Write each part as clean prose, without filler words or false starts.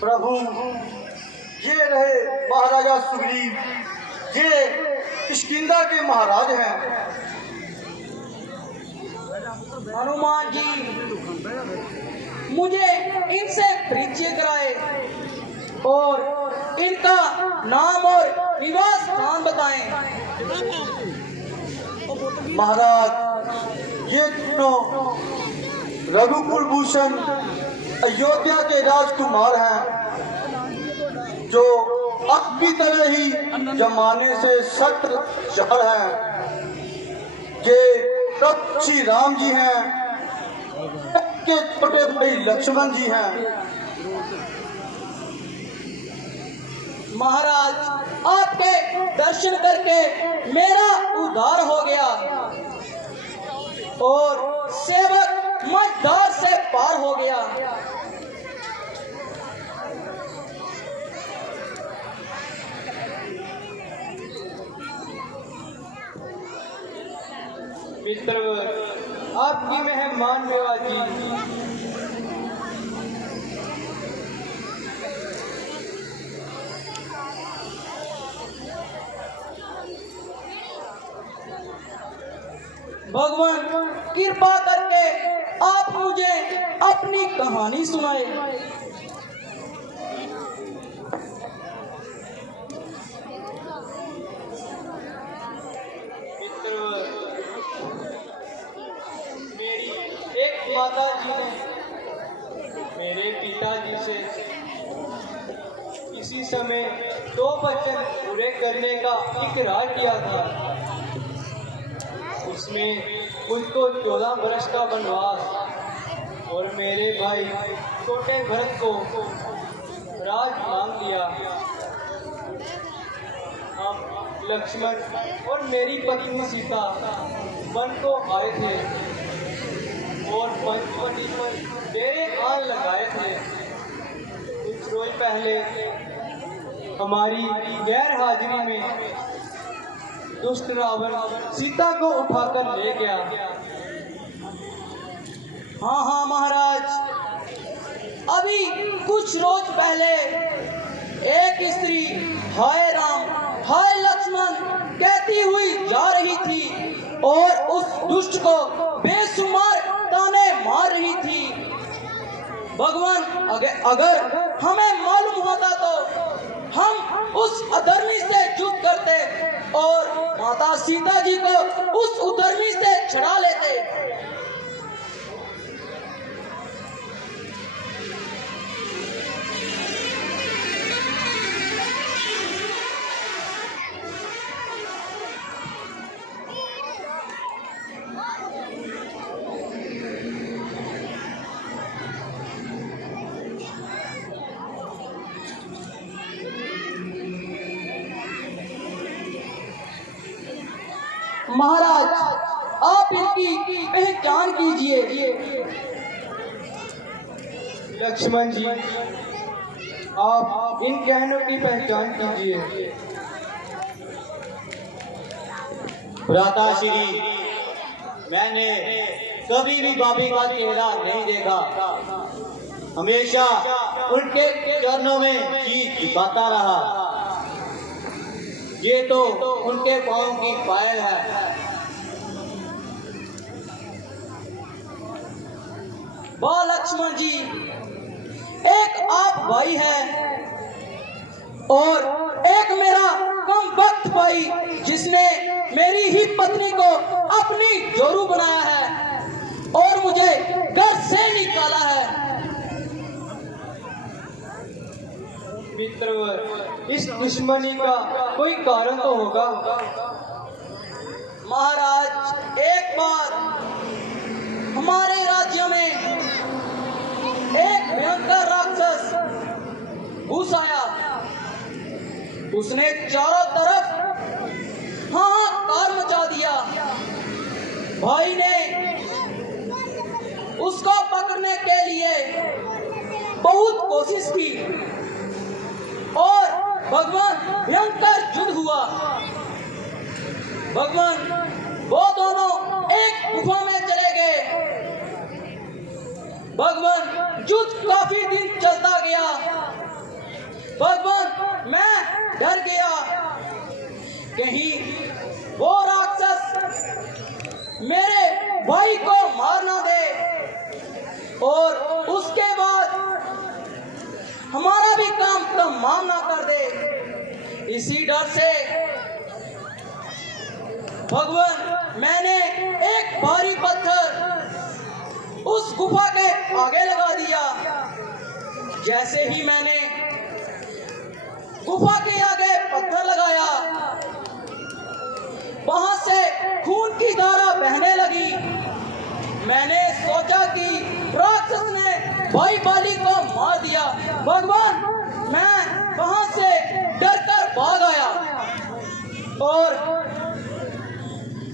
प्रभु, ये रहे महाराजा सुग्रीव, ये किष्किंधा के महाराज हैं। हनुमान जी, मुझे इनसे परिचय कराए और इनका नाम और निवास स्थान बताएं। महाराज, ये तीनों रघुकुल भूषण अयोध्या के राजकुमार हैं, जो अब की तरह ही जमाने से शस्त्र शहर हैं। ये तब श्री राम जी हैं, के छोटे भाई लक्ष्मण जी हैं। महाराज, आपके दर्शन करके मेरा उद्धार हो गया और सेवक मझधार से पार हो गया। मित्रवर, आपकी मेहमान मेवाजी। भगवान, कृपा करके आप मुझे अपनी कहानी सुनाए। मित्रवर, मेरी एक माता जी ने मेरे पिताजी से इसी समय 2 वचन पूरे करने का इकरार किया था। उसमें मुझको 14 वर्ष का वनवास और मेरे भाई छोटे भरत को राज मांग लिया। हम लक्ष्मण और मेरी पत्नी सीता वन को आए थे और पंचवटी पर डेरे आन लगाए थे। कुछ रोज पहले हमारी गैर हाजिरी में दुष्ट रावण सीता को उठाकर ले गया। हाँ हाँ महाराज, अभी कुछ रोज पहले एक स्त्री हाय राम हाय लक्ष्मण कहती हुई जा रही थी और उस दुष्ट को बेशुमार ताने मार रही थी। भगवान, अगर हमें मालूम होता तो हम उस अधर्मी से युद्ध करते और माता सीता जी को उस उधर्मी से छुड़ा लेते। महाराज, आप इनकी पहचान कीजिए। लक्ष्मण जी, आप इन कहनों की पहचान कीजिए। भ्राताश्री, मैंने कभी भी बाबी का चेहरा नहीं देखा। हमेशा उनके चरणों में शीश झुकाता रहा। ये तो उनके पाँव की पायल है। वाह लक्ष्मण जी, एक आप भाई हैं और एक मेरा कम वक्त भाई, जिसने मेरी ही पत्नी को अपनी जोरू बनाया है और मुझे घर से निकाला है। मित्रवर, इस दुश्मनी का कोई कारण तो होगा। महाराज, एक बार हमारे राज्य में एक भयंकर राक्षस घुस आया। उसने चारों तरफ हाहाकार मचा दिया। भाई ने उसको पकड़ने के लिए बहुत कोशिश की और भगवान भयंकर युद्ध हुआ। भगवान, वो दोनों एक गुफा में चले गए। भगवान, युद्ध काफी दिन चलता गया भगवान मैं डर गया, कहीं वो राक्षस मेरे भाई को मार ना दे और उसके बाद हमारा भी काम तमाम ना कर दे। इसी डर से भगवान मैंने एक भारी पत्थर उस गुफा के आगे लगा दिया। जैसे ही मैंने गुफा के आगे पत्थर लगाया, वहां से खून की धारा बहने लगी। मैंने सोचा कि राक्षस ने भाई बाली को मार दिया। भगवान मैं वहां से डरकर भाग आया और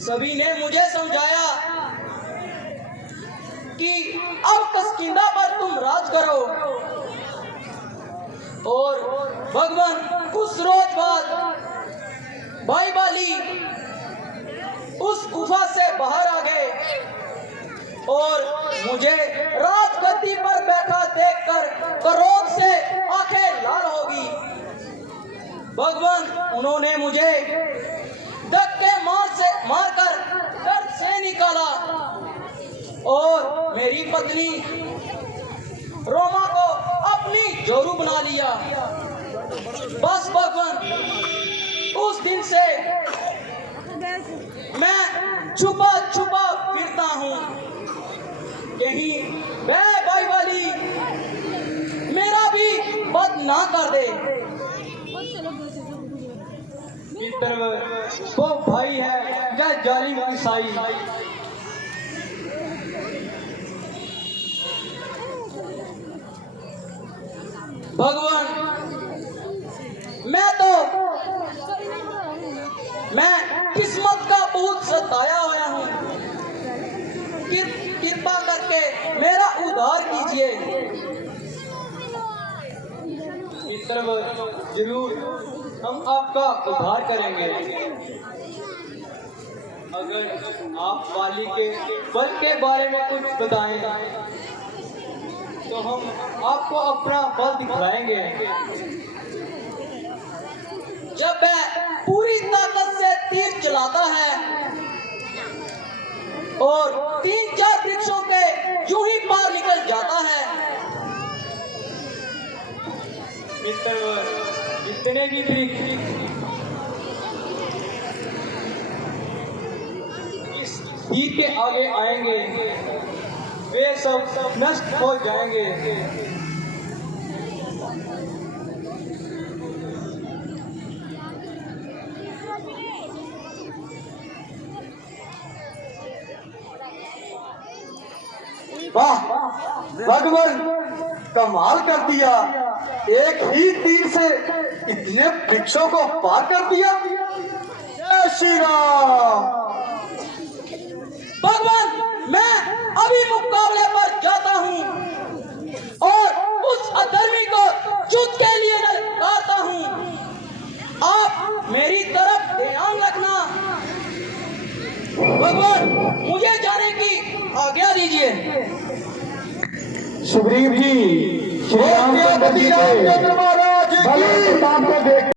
सभी ने मुझे समझाया कि अब किष्किंधा पर तुम राज करो। और भगवान कुछ रोज बाद भाई बाली उस गुफा से बाहर आ गए और मुझे राजगद्दी पर बैठा देखकर क्रोध से आंखें लाल हो गई। भगवान उन्होंने मुझे धक्के मारकर दर्द से निकाला और मेरी पत्नी रोमा को अपनी जोरू बना लिया। बस भगवान उस दिन से मैं छुपा छुपा फिरता हूँ, कहीं वह भाई वाली मेरा भी बद ना कर दे। वो भाई है वह जालिम ईसाई। भगवान मैं किस्मत का बहुत सताया हुआ हूँ, कृपा करके मेरा उद्धार कीजिए। जरूर हम आपका उद्धार करेंगे अगर आप वाली के बल के बारे में कुछ बताएं तो हम आपको अपना बल दिखलाएंगे। जब वह पूरी ताकत से तीर चलाता है और 3-4 वृक्षों के यूं ही पार निकल जाता है। जितने भी वृक्ष इस तीर के आगे आएंगे वे सब नष्ट हो जाएंगे। वाह भगवान कमाल कर दिया, एक ही तीर से इतने वृक्षों को पार कर दिया। जय श्री राम। भगवान मैं अभी मुकाबले पर जाता हूँ और उस अधर्मी को युद्ध के लिए ललकारता हूँ। आप मेरी तरफ ध्यान रखना। भगवान मुझे जाने की आज्ञा दीजिए। सुग्रीव जी, श्री रामचंद्र जी महाराज की